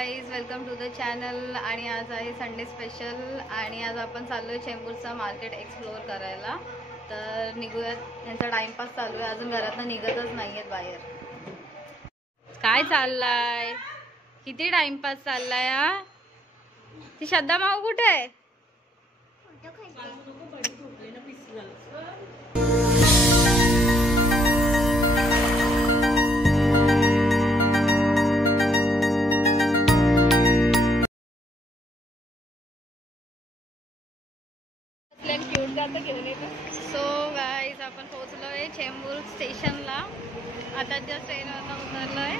Guys, welcome to the channel. आणि आज आहे संडे स्पेशल आणि आज आपण चाललो आहे चेंबूरचा मार्केट एक्सप्लोअर करायला. तर निघूयात. यांचा टाइमपास चालू आहे, अजून घरातनं निघतच नाही आहेत बाहेर. काय चाललाय? किती टाइमपास चाललाय हा? ती श्रद्धा माऊ कुठे आहे? सो गाईज, आपण पोहोचलोय चेंबूर स्टेशनला. आता जस्ट ट्रेनवरनं उतरलोय.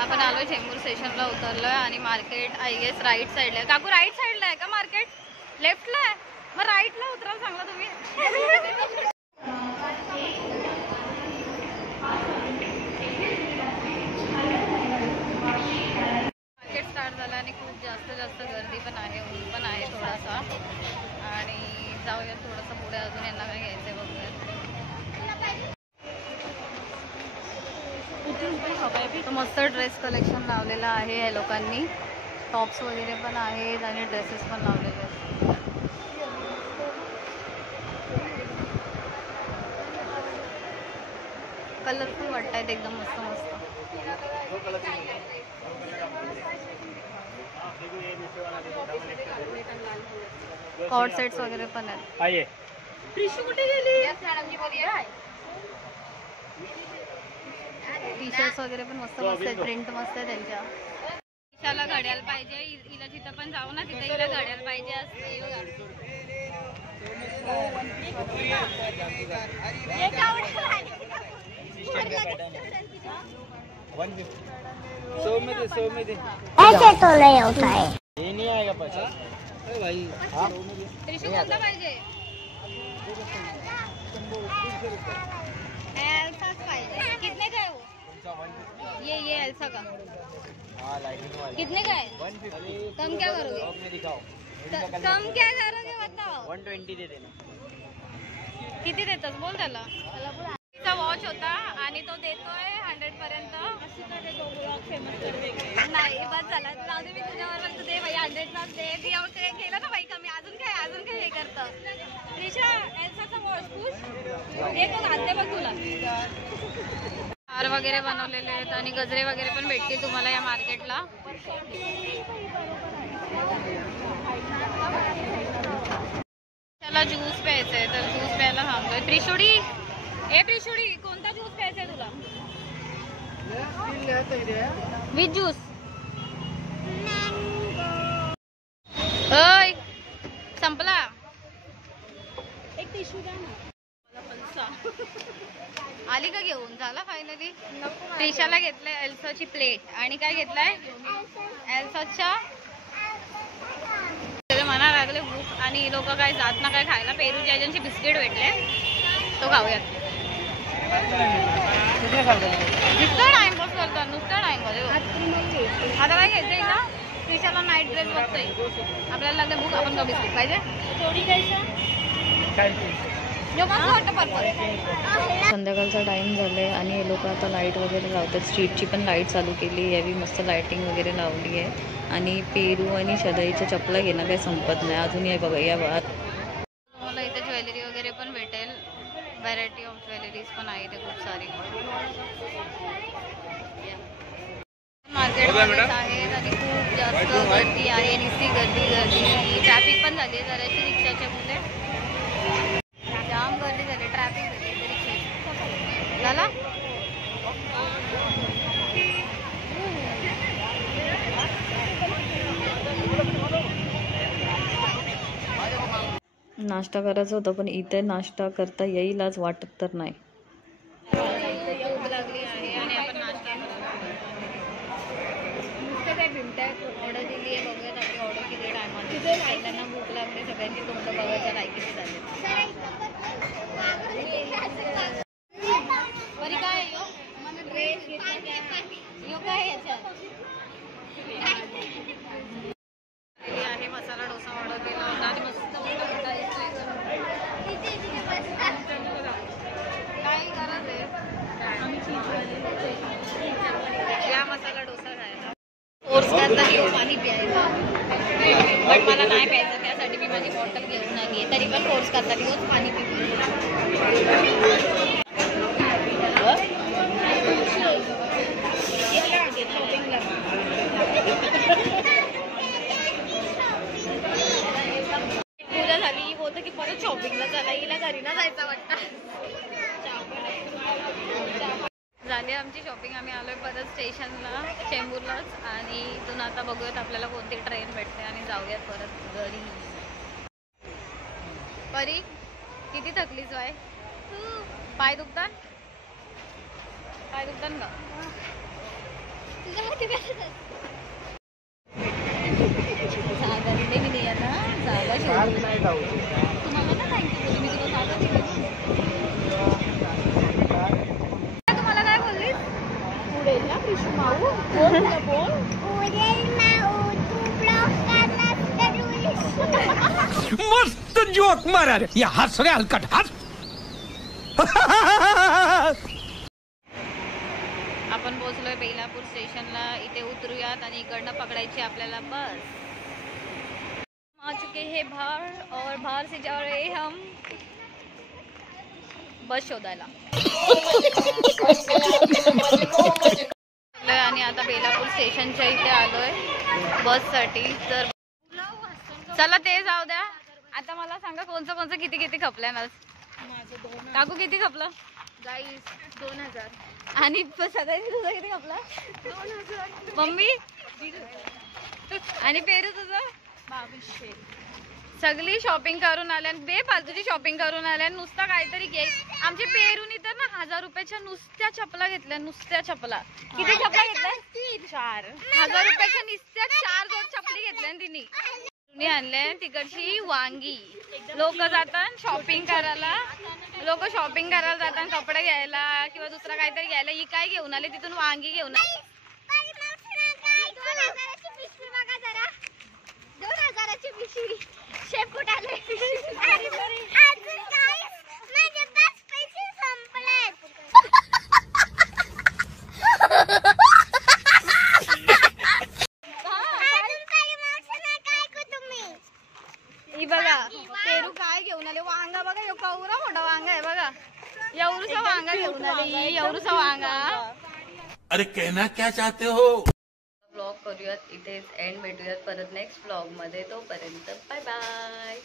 आपण आलोय चेंबूर स्टेशनला, उतरलोय आणि मार्केट आय गेस राईट साईडला आहे. काकू राईट साईडला आहे का मार्केट? लेफ्टला आहे? मग राईटला उतरायला सांगला तुम्ही. मार्केट स्टार्ट झालं आणि खूप जास्त गर्दी पण आहे, ऊन पण आहे थोडासा. आणि जाऊया थोडंसं पुढे, अजून यांना काय घ्यायचंय बघूया. तर मस्त ड्रेस कलेक्शन लावलेलं आहे या लोकांनी. टॉप्स वगैरे पण आहेत आणि ड्रेसेस पण लावलेले आहेत. कलरफुल वाटतायत एकदम मस्त मस्त. कॉर्ड सेट्स वगैरे पण आहेत. कुठे गेली? टी शर्ट्स वगैरे पण मस्त मस्त आहेत, प्रिंट मस्त आहे त्यांच्या. ईशाला घड्याळ पाहिजे, हिला जिथं पण जाऊ ना तिथे हिला घड्याळ पाहिजे असते. ऐसे तो नहीं होता है, ये नहीं आएगा 50 भाई. त्रिशू कोणता पाहिजे? एल्साच पाहिजे. कितने का है वो? ये एल्सा का कितने का है? 150. कम क्या करोगे? में दिखाओ. कम क्या करोगे बताओ. 120 दे देना. किती देतोस बोल त्याला. तिचा वॉच होता आणि तो देतोय 100 पर्यंत. नाही बस झाला. जाऊ दे, मी तुझ्यावर फक्त दे बाई 100 दे. ती केलं ना बाई कमी. अजून काय हे करतं. त्रिशा, एल्साचा वॉच खुश दे, तो घालते बघ तुला. हार वगैरे बनवलेले आहेत आणि गजरे वगैरे पण भेटतील तुम्हाला या मार्केटला. त्याला ज्यूस प्यायचा आहे, तर ज्यूस प्यायला सांगतोय. त्रिशुडी, त्रिशुडी कोणता ज्यूस प्यायचा आहे तुला? With juice. ओय संपला. एक टिश्यू द्या ना. आली का घेऊन? झाला फायनली. त्रिशाला घेतलंय एल्साची प्लेट आणि काय घेतलाय? एल्साच्या मना लागले भूक आणि लोक काय जात ना काय खायला. पेरू जॅजनचे बिस्किट भेटले, तो खाऊयात. नुसतं टाइमपास करतात, नुसतं टाइमपास. आता काय घ्यायचंय ना? त्रिशाला नाईट ड्रेस बघतोय. आपल्याला लागले भूक, आपण का बिस्किट पाहिजे? थोडी संध्याकाळचा टाइम झालाय आणि हे लोक आता लाईट वगैरे लावतात. स्ट्रीटची पण लाईट चालू केली, यावी मस्त लाईटिंग वगैरे लावली आहे. आणि पेरू आणि सदाईच्या चपला घेणं काही संपत नाही अजून. या बघा, या बघा तुम्हाला इथे ज्वेलरी वगैरे पण भेटेल. व्हरायटी ऑफ ज्वेलरीज पण आहे इथे खूप सारी. मार्केटमध्येच आहेत आणि खूप जास्त गर्दी आहे. नुसती गर्दी. ट्रॅफिक पण झाली आहे जराशी रिक्षाच्या मुले. जाम गर्दी झाली, ट्रॅफिक झाली रिक्षाची. झाला नाश्ता करायचा होता, पण इथे नाश्ता करता येईल आज वाटत तर नाही. भूक लागली आहे आणि आपण नाश्ता नुसतं काय भिमट्या ऑर्डर दिली आहे. बघूयात आपली ऑर्डर किती टायमात. त्यांना भूक लागली, सगळ्यांची तोंड बघायच्या लायकीची झाली. बरी काय ड्रेस यो काय याच्यात आहे. मसाला डोसा ऑर्डर केला होता आणि मस्त काय गरज आहे. कोर्स करताना पाणी प्यायला, पण मला नाही प्यायचं, त्यासाठी मी माझी बॉटल घेऊन आली. तरी पण कोर्स करताना पाणी पिते. पूजा झाली होतं की परत शॉपिंगला चला, हिला घरी ना जायचं वाटतं. झाली आमची शॉपिंग. आम्ही आलोय परत स्टेशनला, चेंबूरलाच. आणि इथून आता बघूयात आपल्याला कोणती ट्रेन भेटते आणि जाऊयात परत घरी. परी किती थकलीच बाय? पाय दुखतात? पाय दुखतात का? जागा दिली मी नाही आता, जागा शोधून. तुम्हाला ना थँक्यू बोलू, मी तुला जागा दिली. तुम्हाला काय बोललीस? पुढे ना कृष्ण माऊ बोल ना, बोल. मस्त जोक मारा रे, या हस रे हलकट हस. आपण पोहोचलोय बेलापूर स्टेशनला. इथे उतरूयात आणि इकडनं पकडायची आपल्याला बस. आ चुके हैं बाहर और बाहर से जा रहे हम बस शोधायला. आणि आता बेलापूर स्टेशनच्या इथे आलोय बससाठी. तर चला ते जाऊ द्या. आता मला सांगा कोणचं कोणचं किती किती खपलं आज? काकू किती खपलं? गाईस 2000. आणि सगळ्यांनी तुझं किती खपलं? 2000. मम्मी आणि पेरू तुझं 2200. सगळी शॉपिंग करून आल्या, बेफालतूची शॉपिंग करून आल्या. नुसतं काहीतरी घे. आमच्या पेरूनी तर ना 1000 रुपयाच्या नुसत्या चपला घेतल्या. नुसत्या चपला किती चपला घेतल्या? 4. 1000 रुपयाच्या नुसत्या 4 जोड चपली घेतल्या तिने. आणले तिकडची वांगी. लोक जातात शॉपिंग करायला, शॉपिंग करायला जातात कपडे घ्यायला किंवा दुसरा काहीतरी घ्यायला. ही काय घेऊन आले? तिथून वांगी घेऊन आले. 2000ची पिशवी शेपूट आले. ही बघा पेरू काय घेऊन आले. वांगा बघा, एवढा मोठा वांगा आहे बघा. एवढूसा वांगा घेऊन आले. एवढूसा वांगा. अरे कहना क्या चाहते हो? ब्लॉग करूयात इथेच एंड. भेटूयात परत नेक्स्ट ब्लॉग मध्ये. तोपर्यंत बाय बाय.